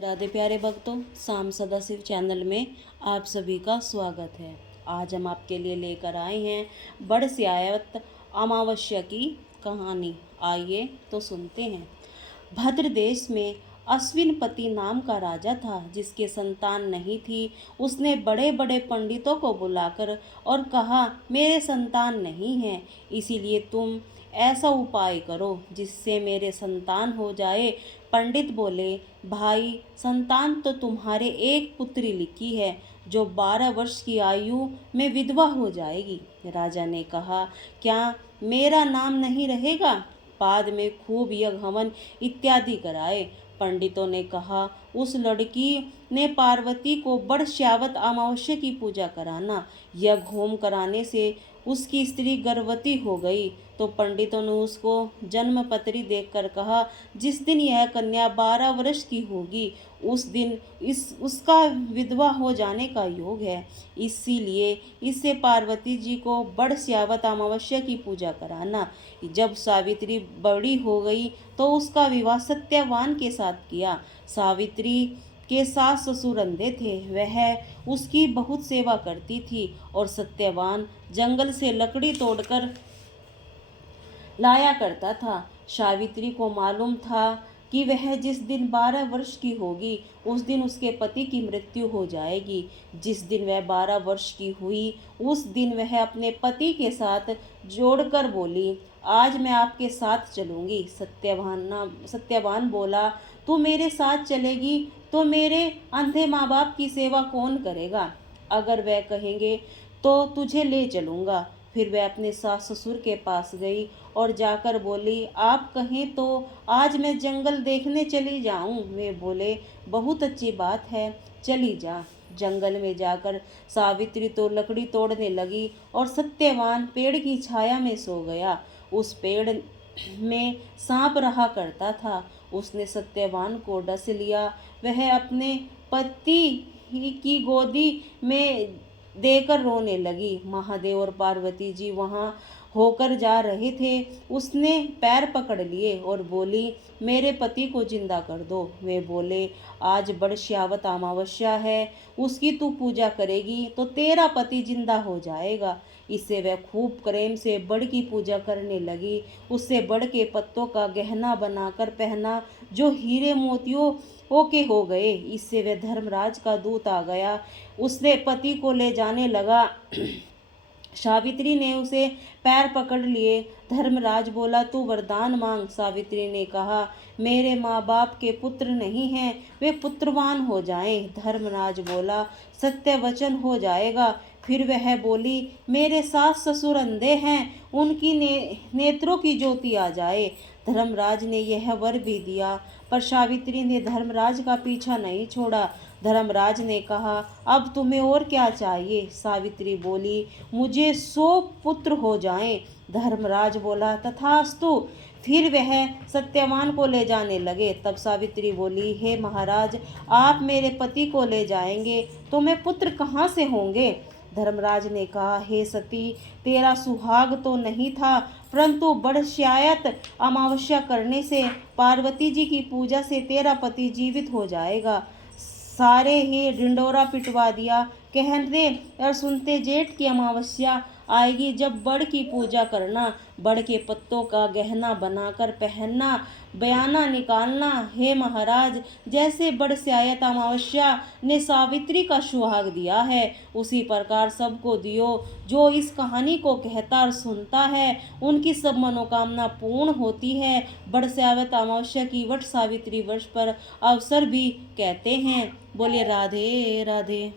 राधे प्यारे भक्तों, शाम सदाशिव चैनल में आप सभी का स्वागत है। आज हम आपके लिए लेकर आए हैं बड़ स्यावत अमावस्या की कहानी। आइए तो सुनते हैं। भद्र देश में अश्विनपति नाम का राजा था, जिसके संतान नहीं थी। उसने बड़े बड़े पंडितों को बुलाकर और कहा, मेरे संतान नहीं है, इसीलिए तुम ऐसा उपाय करो जिससे मेरे संतान हो जाए। पंडित बोले, भाई, संतान तो तुम्हारे एक पुत्री लिखी है, जो 12 वर्ष की आयु में विधवा हो जाएगी। राजा ने कहा, क्या मेरा नाम नहीं रहेगा? बाद में खूब यज्ञ हवन इत्यादि कराए। पंडितों ने कहा, उस लड़की ने पार्वती को बड़ श्यावत अमावस्या की पूजा कराना। यज्ञ होम कराने से उसकी स्त्री गर्भवती हो गई। तो पंडितों ने उसको जन्म पत्री देखकर कहा, जिस दिन यह कन्या 12 वर्ष की होगी, उस दिन उसका विधवा हो जाने का योग है। इसीलिए इससे पार्वती जी को बड़ श्यावत अमावस्या की पूजा कराना। जब सावित्री बड़ी हो गई तो उसका विवाह सत्यवान के साथ किया। सावित्री के सास ससुर अंधे थे। वह उसकी बहुत सेवा करती थी और सत्यवान जंगल से लकड़ी तोड़कर लाया करता था। सावित्री को मालूम था कि वह जिस दिन 12 वर्ष की होगी, उस दिन उसके पति की मृत्यु हो जाएगी। जिस दिन वह 12 वर्ष की हुई, उस दिन वह अपने पति के साथ जोड़कर बोली, आज मैं आपके साथ चलूंगी। सत्यवान बोला, तू मेरे साथ चलेगी तो मेरे अंधे माँ बाप की सेवा कौन करेगा? अगर वह कहेंगे तो तुझे ले चलूंगा। फिर वह अपने सास ससुर के पास गई और जाकर बोली, आप कहें तो आज मैं जंगल देखने चली जाऊं। वे बोले, बहुत अच्छी बात है, चली जा। जंगल में जाकर सावित्री तो लकड़ी तोड़ने लगी और सत्यवान पेड़ की छाया में सो गया। उस पेड़ में सांप रहा करता था। उसने सत्यवान को डस लिया। वह अपने पति की गोदी में देकर रोने लगी। महादेव और पार्वती जी वहां होकर जा रहे थे। उसने पैर पकड़ लिए और बोली, मेरे पति को जिंदा कर दो। वे बोले, आज बड़ श्यावत अमावस्या है, उसकी तू पूजा करेगी तो तेरा पति जिंदा हो जाएगा। इससे वह खूब प्रेम से बड़ की पूजा करने लगी। उससे बड़ के पत्तों का गहना बनाकर पहना, जो हीरे मोतियों ओके हो गए। इससे वह धर्मराज का दूत आ गया। उसने पति को ले जाने लगा। सावित्री ने उसे पैर पकड़ लिए। धर्मराज बोला, तू वरदान मांग। सावित्री ने कहा, मेरे माँ बाप के पुत्र नहीं हैं, वे पुत्रवान हो जाएं। धर्मराज बोला, सत्य वचन हो जाएगा। फिर वह बोली, मेरे सास ससुर अंधे हैं, उनकी नेत्रों की ज्योति आ जाए। धर्मराज ने यह वर भी दिया, पर सावित्री ने धर्मराज का पीछा नहीं छोड़ा। धर्मराज ने कहा, अब तुम्हें और क्या चाहिए? सावित्री बोली, मुझे 100 पुत्र हो जाएं। धर्मराज बोला, तथास्तु। फिर वह सत्यवान को ले जाने लगे। तब सावित्री बोली, हे महाराज, आप मेरे पति को ले जाएंगे तो मैं पुत्र कहाँ से होंगे? धर्मराज ने कहा, हे सती, तेरा सुहाग तो नहीं था, परंतु बड़ श्यायत अमावस्या करने से पार्वती जी की पूजा से तेरा पति जीवित हो जाएगा। सारे ही ढिंडोरा पिटवा दिया। कहते और सुनते जेठ की अमावस्या आएगी, जब बड़ की पूजा करना, बड़ के पत्तों का गहना बनाकर पहनना, बयाना निकालना। हे महाराज, जैसे बड़ स्यायत अमावस्या ने सावित्री का सुहाग दिया है, उसी प्रकार सबको दियो। जो इस कहानी को कहता और सुनता है, उनकी सब मनोकामना पूर्ण होती है। बड़ स्यायत अमावस्या की वट सावित्री वर्ष पर अवसर भी कहते हैं। बोलिए राधे राधे।